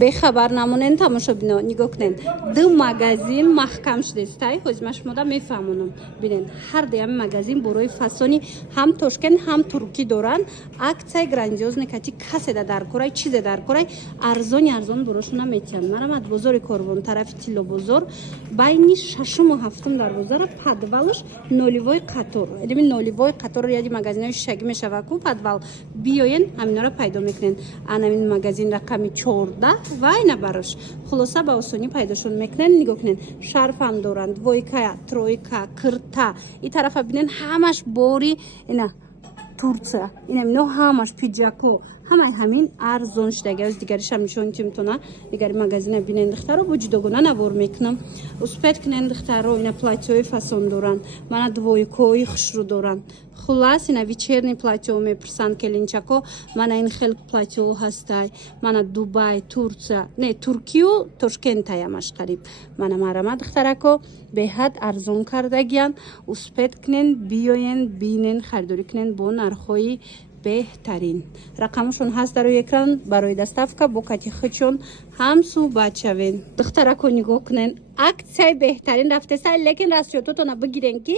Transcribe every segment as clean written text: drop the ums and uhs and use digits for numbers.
бехабар намонен тамошобино нигоҳ кунед. Ду магазин маҳкам шудестай ҳозима шумода мефаҳмонам. Бинен ҳар дуями магазин борои фасони ҳам тошкент ҳам туркӣ доранд. Аксияи грандиозне кати каседа дар корай чизе дар корай арзон борошуна метиҳанд. Марамад бозори Корвон тарафи Тилло бозор байни 6-му 7-ум дарвозара подвалш нолевой қатор. Элими нолевой қатор яди магазинои шишагӣ мешава ку подвал. Биёен ҳаминора пайдо мекунен. Анамин магазин рақами 14 вай набараш хулоса ба осонӣ пайдошон мекунен. Нигоҳ кунен шарфам доранд, двойка, тройка, кирта. И тарафа бинен ҳамаш бори ина Турция. Ина мино ҳамаш пиҷако ҳамаи ҳамин арзон шудаги аз дигаришам нишонитимтона дигари магазина бинен духтаро бо ҷудогона навор мекунам. Успед кунен духтаро ина платьёи фасон доранд. Мана двойкои хушрӯ доранд. Хулас ина вечерни платьё мепурсанд келинчако. Мана ин хел платьё ҳастай. Мана Дубай, Турция, не Туркию, Тошкентаямаш қариб. Мана марама духтарако беҳад арзон кардагиян. Успед кунен биёен бинен харидорӣ кунен бо нархҳои беҳтарин. Рақамашон ҳаст дар рӯи экран. Барои доставка бо кати хичон ҳам суҳбат шавен. Духтарако нигоҳ кунен аксияи беҳтарин рафтесай, лекин расчётотона бигирен ки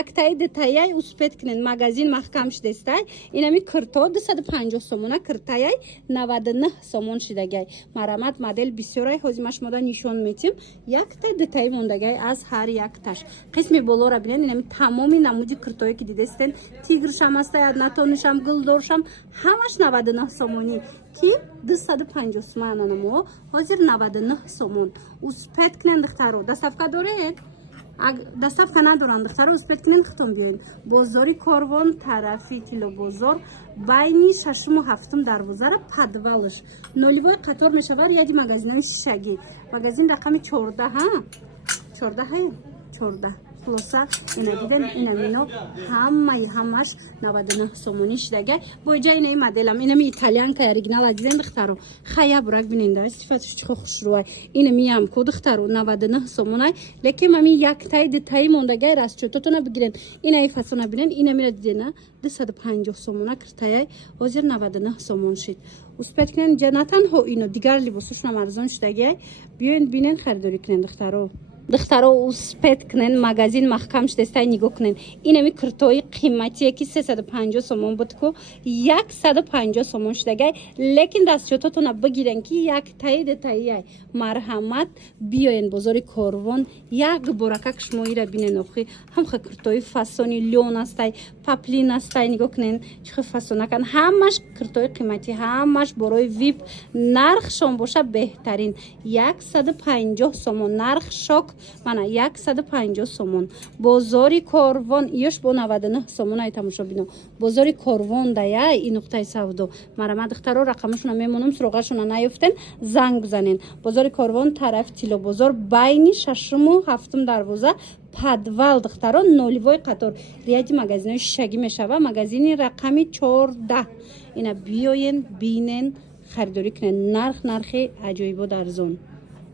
яктаи детаяй успед кунен магазин маҳкам шудестай. Инами кирто 250 сомона, киртаяй 99 сомон шидагай. Марамад модел бисёрай ҳозима шумода нишон метим. Яктаи детаи мондагай аз ҳар якташ. Қисми болора бинен инами тамоми намуди киртое ки дидестен тигршам ҳастай, аднатонишам, гулдоршам ҳамаш 99 сомонӣ ки 250 сомон анамо ҳозир 99 сомон. Успед кунен духтаро доставка доред? Доставка надоранд духтаро успед кунен хитон биёен. Бозори Корвон тарафи Тилло бозор байни 6-му 7-ум дарвозара подвалш нолевой қатор мешавад яди магазинои шишагӣ. Магазин рақами 14 ҳа 14 хулоса ина диден ина мино ҳамаш 99 сомонӣ шидагай. Боҷа ина и моделам инами итальянка оригинал диден духтаро хая бурак биненда сифатш чихо хушрӯай. Ина миям ку духтаро 99 сомонай, лекин мами яктаи детаи мондагай расчётотона бигирен. Ина и фасона бинен ина мира дидена 250 сомона киртаяй ҳозир 99 сомон шид. Успед кунен ҷа на танҳо ино дигар либосошонам арзон шидагай. Биёен бинен харидорӣ кунен духтаро. Духтаро успед кунен магазин маҳкам шудестай нигоҳ кунен. Инами киртои қиматие ки 350 сомон буд ку 150 сомон шудагай, лекин расчётотона бигирен ки яктаи детаяй. Марҳамат биёен бозори Корвон як боракак шумоира бинен охи ҳамха киртои фасони лён астай, паплин астай нигоҳ кунен чихо фасонакан ҳамаш киртои қиматӣ ҳамаш борои вип нархшон боша беҳтарин 150 сомон нарх шок. Мана 150 сомон. Бозори Корвон ёш бо 99 сомон ай тамошобино. Бозори Корвон дая и нуқтаи савдо. Марама духтаро рақамашона мемонам суроғашона наёфтен занг бизанен. Бозори Корвон тарафи Тилло бозор байни 6-му 7-ум дарвоза подвал духтаро нолевой қатор. Рияди магазинои шишагӣ мешава. Магазини рақами 14. Ина биёен бинен харидорӣ кунен. Нархи аҷоибо арзон.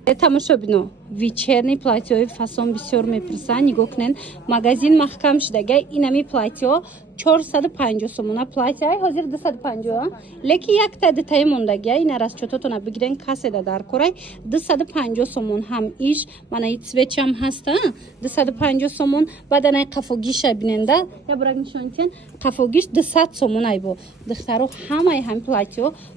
Тамошобино вечерни платьёи фасон бисёр мепурсанд. Нигоҳ кунен магазин маҳкам шудагай инами платьё 450 сомона платьяй ҳозир 250, леки якта детаи мондагия ина расчётотона бигирен каседа дар корай 250 сомон ҳам иш мана и цветчам ҳаста 250 сомон баданай қафогиша биненда я бурак нишонитен қафогиш 200 сомон айбо духтаро ҳамаи ҳам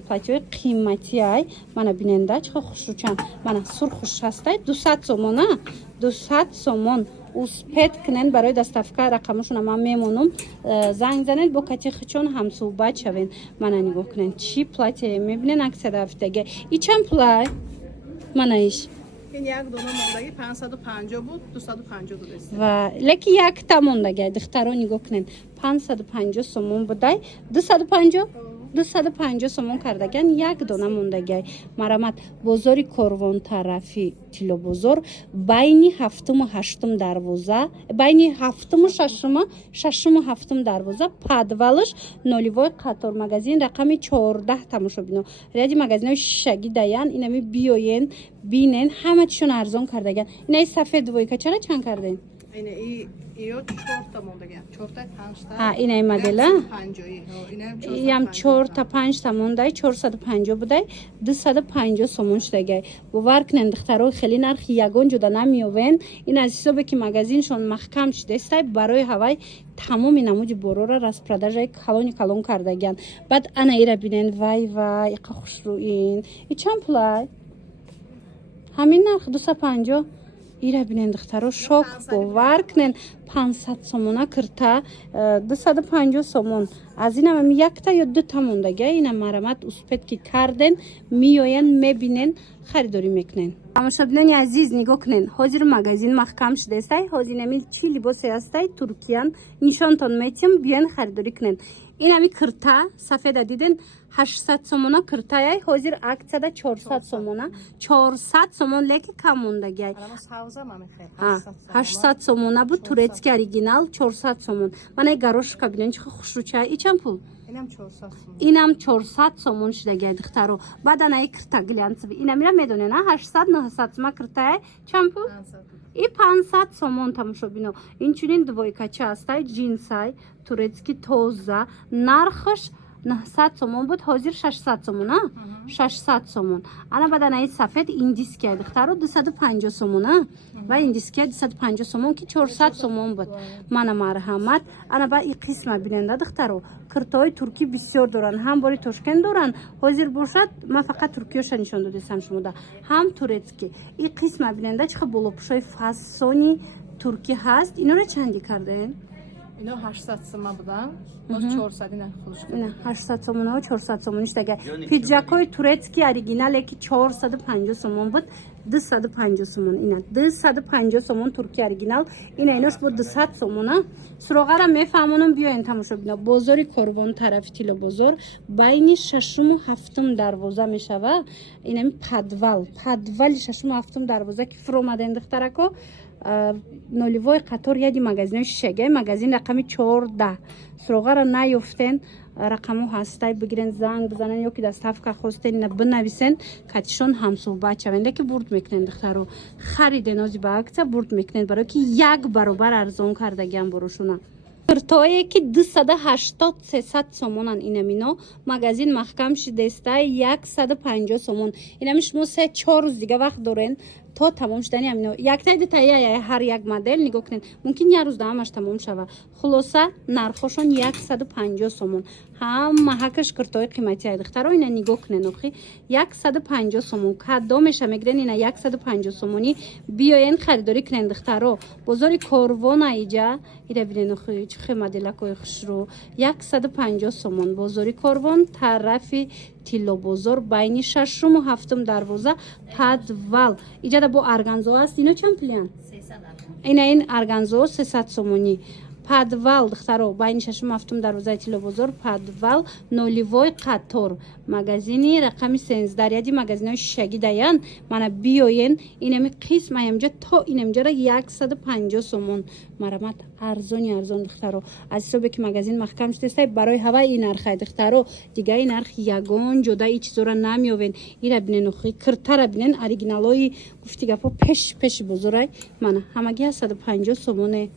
платьёи қиматиай мана биненда чихо хушрӯчан мана сурхуш ҳастай 200 сомон 200 сомон успед кунен барои доставка рақамашона ман мемонам занг занед бо кати хичон ҳамсӯҳбат шавен мана нигоҳ кунен чи платье мебинен аксия дафтага и чанд плай мана иш ин як дона мондаги 550 буд 250 додест ва леки якта мондаги духтаро нигоҳ кунен 550 сомон будай 250 сомон кардаган як дона мондагай марамат бозори Корвон тарафи Тилло бозор байни 7-му 8-ум дарвоза байни 7-му 6-му 7-ум дарвоза подвалш нолевой қатор магазин рақами 14 тамошобино ряди магазинои шишагӣ даян инами биёен бинен ҳама чишон арзон кардаган инаи сафед двойка чара чанд карден اینه ایو 4 تا موندگی 4 تا 5 تا این ای مدل 50 ям 4 та 5 та мондай 450 будай 250 сомон шудаги бовар кунед духтаро хеле нархи ягон ҷуда намеёвен ин аз ҳисобе ки магазиншон маҳкам шудастай барои ҳавай тамоми намуди борора распродажаи калони калон кардагиянд баъд ана ира бинен вай вай иқа хушрӯин и чанд пулай ҳамин нарх 250 ира бинен духтаро шок бовар кунен 500 сомона кирта 250 сомон аз инам ами якта ё дута мондагия ина марамат успед ки карден меоян мебинен харидорӣ мекунен тамошобинони азиз нигоҳ кунен ҳозир магазин маҳкам шудастай ҳозир нами чӣ либосе ҳастай туркиян нишонтон метиҳам биёен харидорӣ кунен ин ами кирта сафеда диден 800 сомона киртаяй ҳозир аксияда 400 сомона 400 сомон леки кам мондагиай 800 сомона буд турецки оригинал 400 сомон манай гарошка бинен чихо хушрӯчай и чанд пул инам 400 сомон шудагиай духтаро баъд анаи кирта глянцеви инамира медонен 800 900 сома киртаяй чанд пул и 500 сомон тамошобино инчунин двойкача ҳастай джинсай турецки тоза нархаш 900 сомон буд ҳозир 600 сомон 600 сомон ана баъд анаи сафед индиския духтаро 250 сомон ва индиския 250 сомон ки 400 сомон буд мана марҳамат ана ба и қисма биненда духтаро киртои туркӣ бисёр доранд ҳам бори тошкент доранд ҳозир бошад ман фақат туркиёша нишон додистам шумода ҳам турецки и қисма биненда чихо болопӯшои фасони туркӣ ҳаст инора чанди карден اینا 800 سوم بودن باز 400 نه خودش نه 800 سومون و 400 سومونش دیگه پیجاکای تورецки оригинал که 450 سومون بود 250 سومون اینا 250 سومون ترکی оригинал اینا ایناش بود 200 سومونه سراغا میفهمونم بیاین تماشا ببینید بازار کاروان طرف تیلا بازار بین ششم و هفتم دروازه میشوه اینا подвал ششم و هفتم دروازه که فرو اومدن دخترکو нулевой қатор яди магазин шишаги магазин рақами 14 суроғара наёфтен рақаму ҳастай бигирен занг бизанен ё ки доставка хостен ина бинависен катишон ҳамсӯҳбат шавен леки бурд мекунен духтаро хариден ози ба акция бурд мекунен барое ки як баробар арзон кардагиам борошуна киртое ки 280-300 сомонан инамино магазин маҳкам шидестай 150 сомон инами шумо 3-4 рӯз дига вақт дорен то тамом шудани амино яктай дутая ҳар як модел нигоҳ кунед мумкин як рӯз даҳамаш тамом шава хулоса нархошон 150 сомон ҳама ҳакаш киртои қиматияи духтаро ина нигоҳ кунен охи 150 сомон кадо меша мегирен ина 150 сомонӣ биёен харидорӣ кунен духтаро бозори корвон аиҷа ира бинен охи чихе моделакои хушрӯ 150 сомон бозори корвон тарафи тилло бозор байни шашум و هفتم دروازه подвал иҷада бо арганзо аст ино чанд пулиян ина ин арганзо 300 сомонӣ подвал духтаро байни шашум و هفتم دروازه тилло бозор подвал нулевой қатор магазини рақами 13 яди магазинои шишагӣ даян мана биёен инами қисм аямҷа то инамҷара 150 сомон марамат арзони арзон духтаро аз ҳисобе ки магазин маҳкам шудастай барои ҳаваи ин нархай духтаро дига ин нарх ягон ҷода и чизора намеёвен ира бинен охи киртара бинен оригиналои гуфти гапо пеши бозорай мана ҳамагӣ 150 сомоне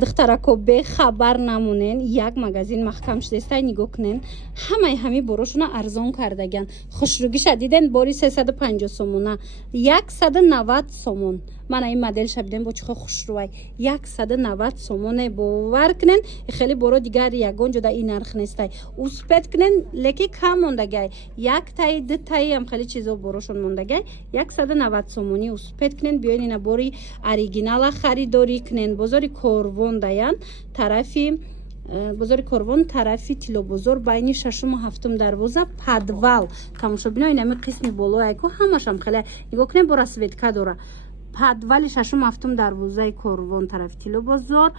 духтарако бехабар намонен як магазин маҳкам шудастай нигоҳ кунен ҳамаи ҳами борошуна арзон кардагиян хушрӯгиша диден бори 350 сомона 190 сомон мана ин моделша бидем бо чихо хушрӯай 190 сомоне бовар кунен хеле боро дигар ягон ҷода ин нарх нестай успед кунен леки кам мондагиай яктаи дутаи ам хеле чизо борошон мондагиай 190 сомонӣ успед кунен биёен ина бори оригинала харидорӣ кунен бозори корвон даян тарафи бозори корвон тарафи тилло бозор байни шашум و هفتم дарвоза подвал тамошобино инами қисми болояйко ҳамашам хеле нигоҳ кунем бо расветка дора подвали шашум و هفتم дарвозаи корвон тарафи тилло бозор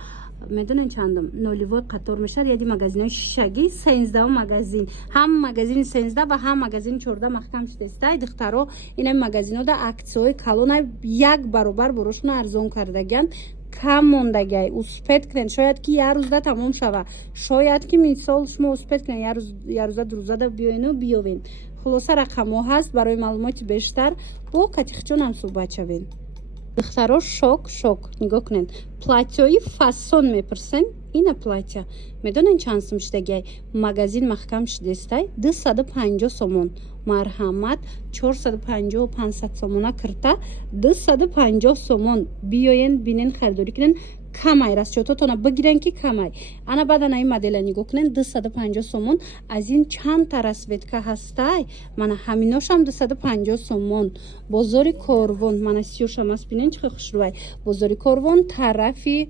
медонен чандам нулевой қатор мешад яди магазинои шишагӣ 13 магазин ҳам магазини 13 ва ҳам магазини 14 маҳкам шудастай духтаро инами магазинода аксияҳои калона як баробар борошуна арзон кардагиян кам мондагиай успед кунен шояд ки як рӯзда тамом шава шояд ки мисол шумо успед кунен як рӯза ду рӯзада биёену биёвен хулоса рақамҳо ҳаст барои маълумоти бештар бо катихҷон ҳам суҳбат шавем духтаро шок нигоҳ кунед. Платьёи фасон мепурсен. Ина платья медонен чанд сум шидагай? Магазин маҳкам шидестай 250 сомон. Марҳамат 450 500 сомона кирта 250 сомон. Биёен бинен харидорӣ кунен. Камай расчётотона бигирен ки камай. Ана баъд анаи модела нигоҳ кунен 250 сомон. Аз ин чандта расветка ҳастай. Мана ҳаминошам 250 сомон. Бозори Корвон мана сиёшам аст бинен чӣ хушрӯай. Бозори Корвон тарафи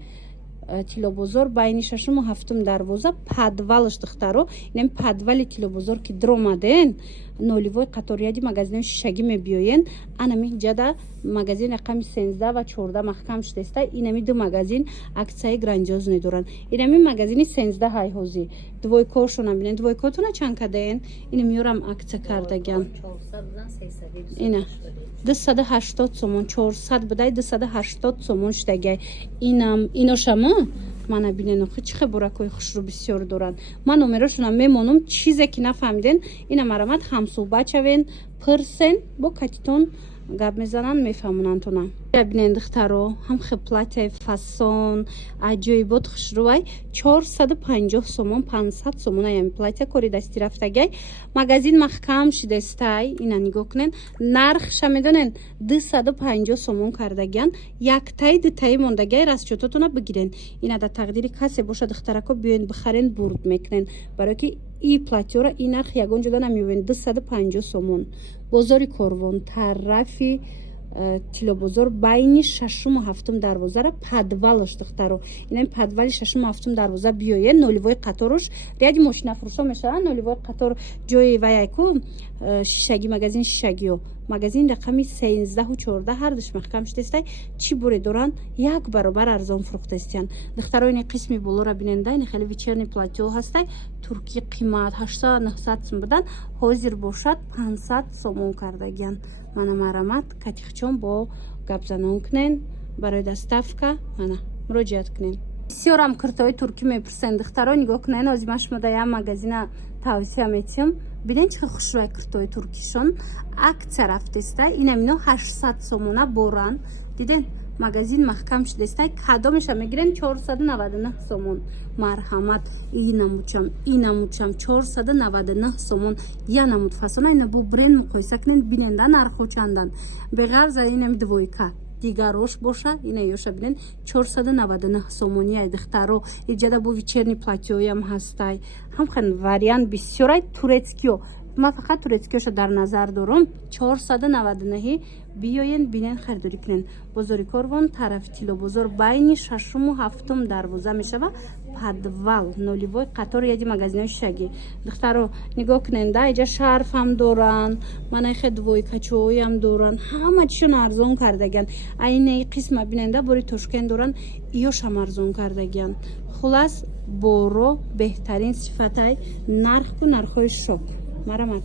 тилобозор байни 6-ум ва 7-ум дарвоза падвалаш духтаро. Инам падвали тилобозор ки дромаден ноливой қаторияди магазини шишагӣ мебиёен. Анами ҷада магазин рақами 13 ва 14 маҳкам шудеста. Инами ду магазин аксияи грандиозне доранд. Инами магазини 13 ҳай ҳозир двойкошона бинен. Двойкотуна чанд кадаен? Ина миёрам аксия кардаган. Ина 280 сомон 400 будай 280 сомон шудагай. Инам иношамо мана бинен охи чӣ хеборакои хушрӯ бисёр доранд. Ман номерошонам мемонам чизе ки нафаҳмиден. Ина марамат ҳамсӯҳбат шавен пирсен бо катитон гап мезананд мефаҳмонанд. Бинен духтаро ҳам платьяи фасон аҷоибот хушрӯай 450 сомон 500 сомон аями платья кори дастӣ рафтагай. Магазин маҳкам шидестай. Ина нигоҳ кунен. Нархша медонен 250 сомон кардаган. Яктаи дутаи мондагай расчётотона бигирен. Ина да тақдири касе боша духтарако биёен бихарен бурд мекунен. Барои ки и платьёра и нарх ягон ҷода намеёвен 250 сомон. Бозори Корвон тарафи тилобозор байни 6-ум ва 7-ум дарвозара падвалаш духтаро. Инами падвали 6-ум ва 7-ум дарвоза биёен ноливои қаторош ряди мошинафурӯшо мешаванд. Ноливои қатор ҷои ваяку шишагӣ магазин шишагиё магазин рақами 13 ва 14 ҳардуш маҳкам шудестай. Чӣ буре доранд? Як баробар арзон фурӯхтастиянд. духтаро ини қисми болора биненда ини хеле вечерни платьё ҳастай. Турки қимат 800-900 сум будан ҳозир бошад 500 сомон кардагиян. Мана марамат катихчон бо гапзанон кунен барои доставка мана муроҷиат кунен. Бисёрам куртаҳои туркӣ мепурсен. духтаро нигоҳ кунен озимаш мудаям магазина тавсия метиҳам. Бинен чӣ хушрӯай куртаҳои туркишон аксия рафтестай. Инамино 800 сомона боран. Диден магазин маҳкам шудестай. Кадомеша мегирен 499 сомон. Марҳамат инамучам 499 сомон. Янамуд фасона ина бо бренд муқоиса кунен биненда нархо чандан. Беғарза инами двойка дигарош боша ина ёша бинен 499 сомони ай духтаро. Иҷада бо вечерни платьёям ҳастай. Ҳамхан вариант бисёрай турецкиё. Ман фақат турецкиёша дар назар дорам. 499 биёен бинен харидорӣ кунен. Бозори Корвон тарафи тилобозор байни 6-ум ва 7-ум дарвоза мешава падвал ноливой қатор яди магазинои шишагӣ. духтаро нигоҳ кунен да иҷа шарфам доранд. Манайхе двойкачоям доранд. Ҳама чишон арзон кардагиян. Айнаи қисма биненда бори Тошкент доранд. иёшам арзон кардагиян. Хулас боро беҳтарин сифатай нарху нархҳои шок. Марамат.